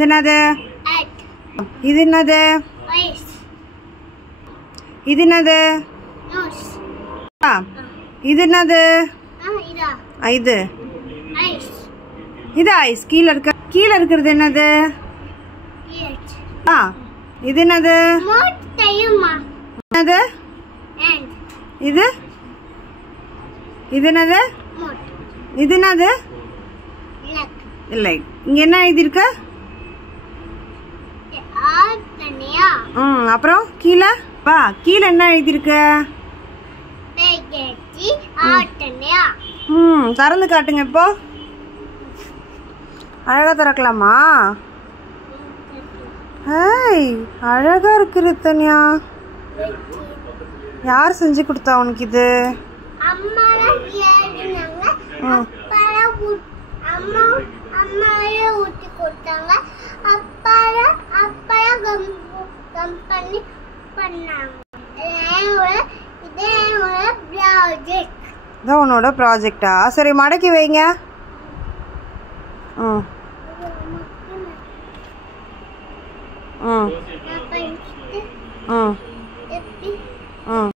இது என்னது? இது என்னது? இது என்னது? இது என்னது? இது இது ஐஸ். கீழே இருக்கிறது என்னது? இது என்னது? என்னது? இது இது என்னது? இது என்னது? இல்லை. இங்க என்ன எழுதிருக்கு? அப்புறம் கீழே கீழே என்ன எழுதிருக்கு? திறந்து காட்டுங்க. இப்போ அழகா திறக்கலாமா? அழகா இருக்கு ரித்தன்யா. யார் செஞ்சு கொடுத்தா உனக்கு இது? இதான் உன்னோட ப்ராஜெக்டா? சரி, மடக்கி வைங்க. ம் ம் ம் ம்